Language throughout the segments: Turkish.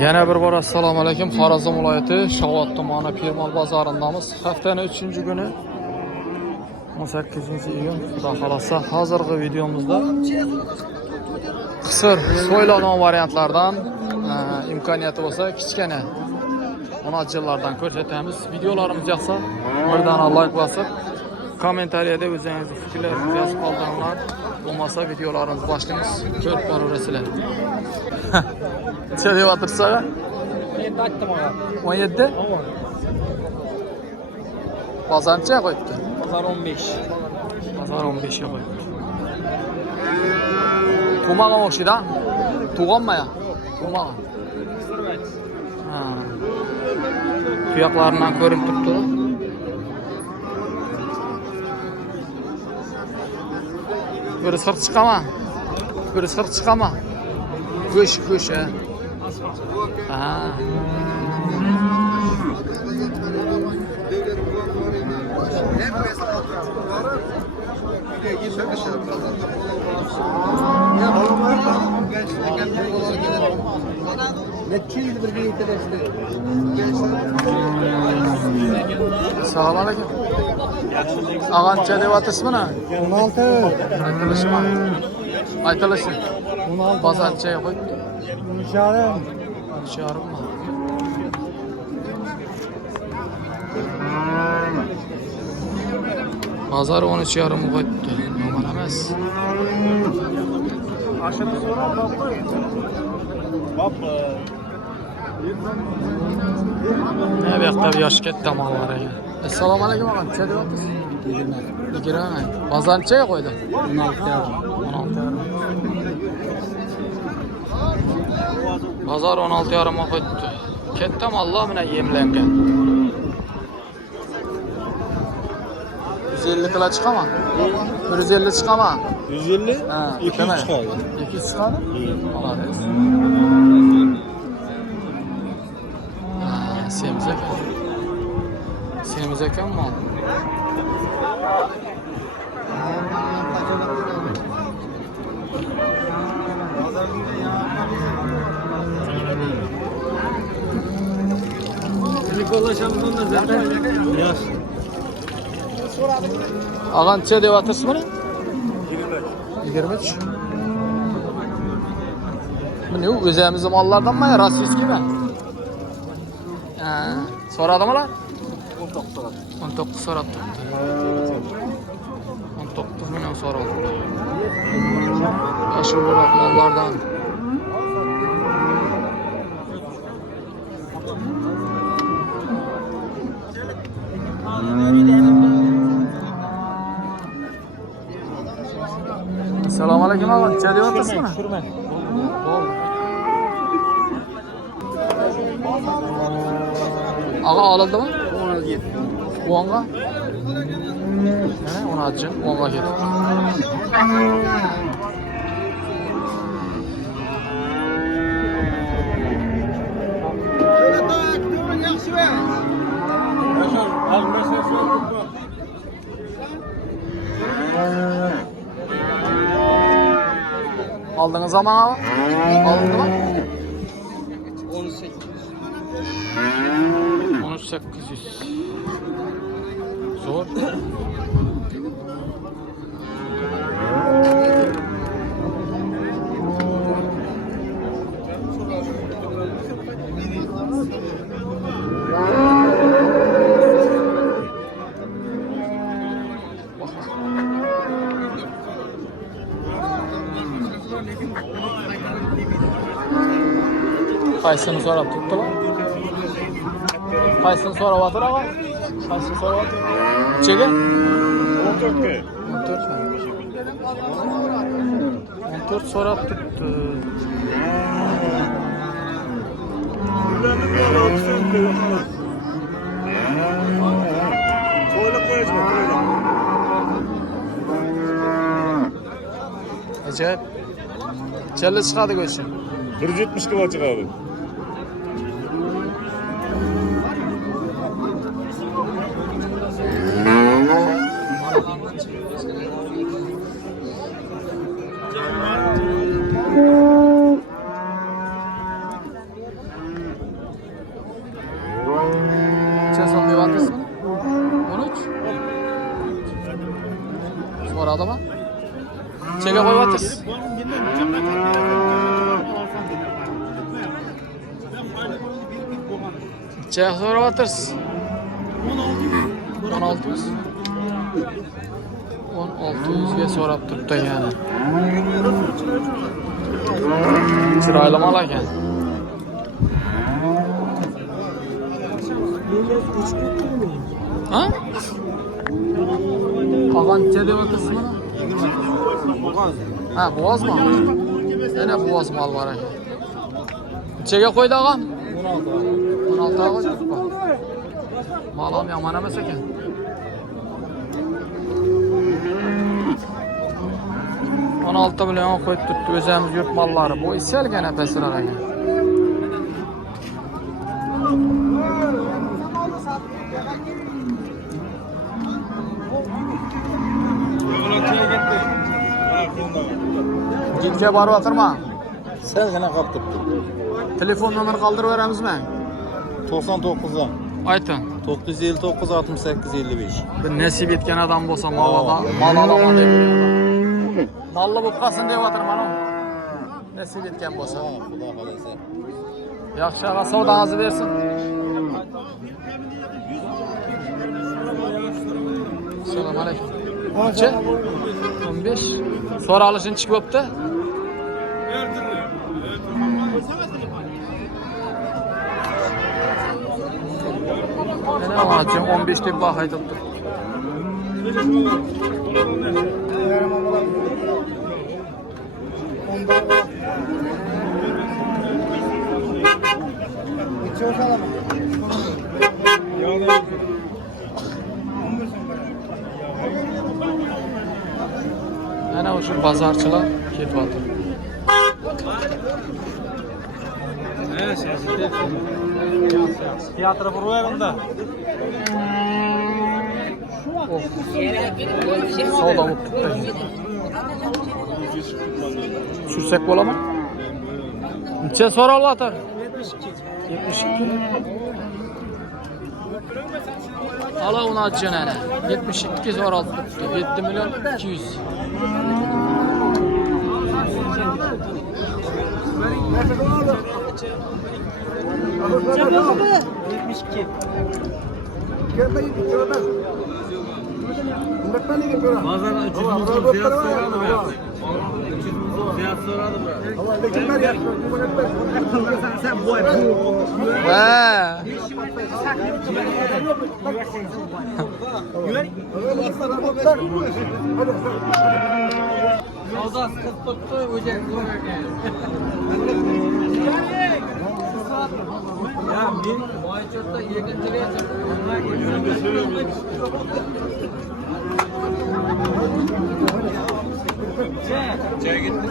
Yana bir bor assalomu alaykum. Xorazm viloyati Shovot tumani Pirmol bozorindamiz. Haftaning 3-kuni 18-iyun. Xudo xolasa hozirgi videomizda qisir so'ylagan variantlardan imkoniyati bo'lsa kichkina onatchilardan ko'rsatamiz. Videolarimiz yoqsa birdan like bosib, kommentariyada o'zingizni fikrlaringizni yozib qoldiringlar. Bo'lmasa videolarimizni boshlaymiz. Ko'rib boraverasizlar. Necha deb o'tirsiz aga? 17 aytdim aga. 17? Bozorcha qo'yibdi. Bozor 15. Bozor 15 ga qo'yibdi. Tumaga o'xshaydi. Tug'onmi ya? Tumaga. Ha. Tuyoqlaridan ko'rinib turibdi. Bir sır çıkama. Bir sır çıkama. Kuş ha. Aha. Selamun aleyküm. Ağança deb atırsın mı? 16. Aytılışı mı? Aytılışı. 16. Bazarçaya koyup. 13'arım. Çağırım mı? Pazar 13,5 koyuptu. Aman emas. Aşağıda sonra baba. Ne bekle bir yaş ketdi mallara. Assalomu alaykum og'am. Nechta deb o'tirsiz? 20. Pazar nechaga qo'ydi? 16,5. Pazar 16,5 ga qo'ydi. Ketdi mallar bilan yemlangan. 150 kilo chiqama? 150 chiqama? 150? Ha, 200 çıkardı. 200 chiqadi? Oladiz. Semiz ekan. Semiz ekanmi? Telefonlaşalım da zaten. Yaz. Ağam necha deb o'tirsiz buni? 23. Buni o'zimizning mollardanmi, rossiyskimi? Ha, so'radimilar? 19 so'radi. 19 so'rabdi. 19 million so'radi. Yoshi bo'roq mollardan. Assalomu alaykum og'a. Necha deb o'tirsizmi? Şurman. Ağa olildimi? 17. 10'ga? Ha, 16. 10'ga ketdi. Aldığınız zaman ağa? Alındı mı? 13.800. Zor. Kaysını so'rab turibdilar. Kaysını so'rab o'tir og'a? Kaysını so'rab o'tir? Nechaga? 14 ga. 14 mi? 14 so'rab turibdi. Acayip. Nechaga chiqadi go'shti? 170 kilo çıkardı. Neçe son devatısın? 13. Soradı mı? Çeke koyvatız. Çek soravatız. 1600. 1600'ge sorap turuptu yani. Çıraylı mal ekan. Ha? Kalan neçe devatısın bana? Ha, boğaz mı? Yine boğaz mal var ekan. Neçege koydu ağam? 16 ağa koyduk mu? Malam yaman emas ekan. On 16 milyon koyup tuttu özemiz yurt malları. Bu isel gene pesir ekan. Gitke barıp atırma. Sen gene kaptırdın. Telefon numara kaldırıp veremiz mi? 99'a. Aytın. 959 68 55. Bir nesip etken adam bolsa mal alaman deyip. Mallı bu kalsın deyip atır bana. Nesip etken bolsa. Xudo xolasa. Yaxşı ağa savdanızı versin. Selam aleyküm. Neçe? 15. Sonra alışın çıkıp öptü. Ne anlatacağım? 15 deyip bakay tuttu. Ana şu pazarçılar ketip atır. Tiyatro buraya Oh. Savda mı tuttu? Sürsek bola mı? Neçe soral atır? 72. Ala onu açın ana. 72 soral tuttu. 7 milyon 200. Bazen 300 milyon fiyat soradı mı? 300 milyon fiyat soradı mı? Savda sıkıntı tuttu, öcek ya bir muayçotta yekintiye Çaya gitti.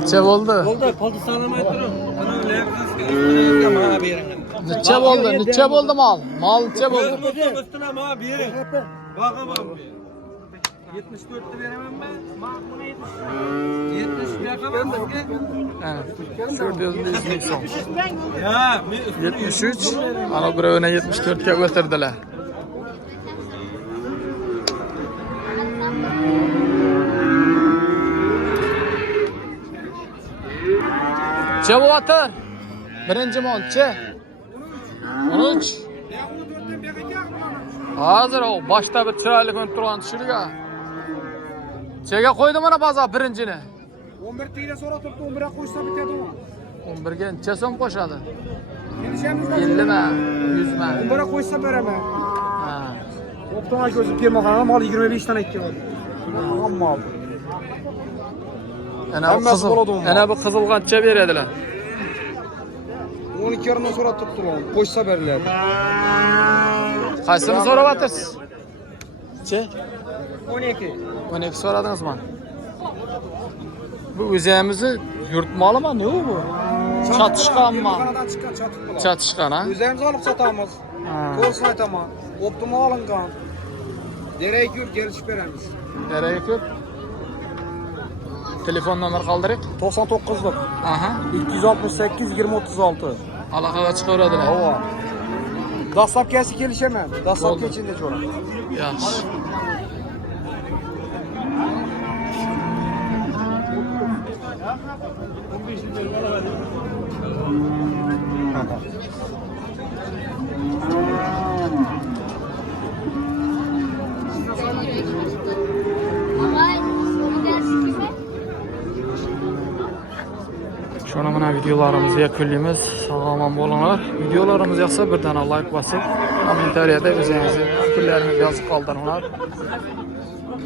Neçe oldu? Oldu, koldu sağlamayı durun. Bunu levkasını bana bir yerin. Neçe oldu? Neçe oldu mal? Mal neçe oldu? Gözümüzün üstüne bana bir yerin. Baka bakalım bir. 74'te veremem ben. 70 yakamam ki. Evet. 400 son. Ya, 73. Ana grevine 74'ke götürdüler. Çe bu atır? Birinci mont çe? 13. Hazır o başta bir çıraylık ön turgan düşürüge. Çege koydu bana baza birincini. 11 tile sonra tuttu 11'e koysa bitedi o. 11'ge neçe so'm qo'shadi? Gideceğimiz 50 mi? 100 mi? 11'e koysa veremem. Ha. Optana gözüm kelmaganda mal 25 tane etti. Amma aldı. Ana bu kızıl qancha beradilar? 12 yarından sonra tuttu onu. Koysa verirler. Qaysini so'rab o'tirsiz? Che? 12. 12 so'radingizmi? Bu o'zimizni yurt malimi ne bu? Çatışkanma. Kanadan çıkan çatık bular. Çatışkan ha? Üzerimiz alıp satamaz. Korsun aytama. Optuma alıngan. Derek yurt gelişip veremiz. Nereye köp? Telefon nomer qoldiring. 99'luk. Aha. 268 2036. Aloqaga chiqaveradilar. Ova. Dastlabkasi kelishaman. Dastlabki ichinde çoğun. Yaxshi. Şuna mana videolarımızı yakunlaymiz. Sağlam bo'linglar. Videolarımız yoqsa bir dana like bosib, kommentariyada o'zingizni fikrlaringizni yozib qoldiringlar.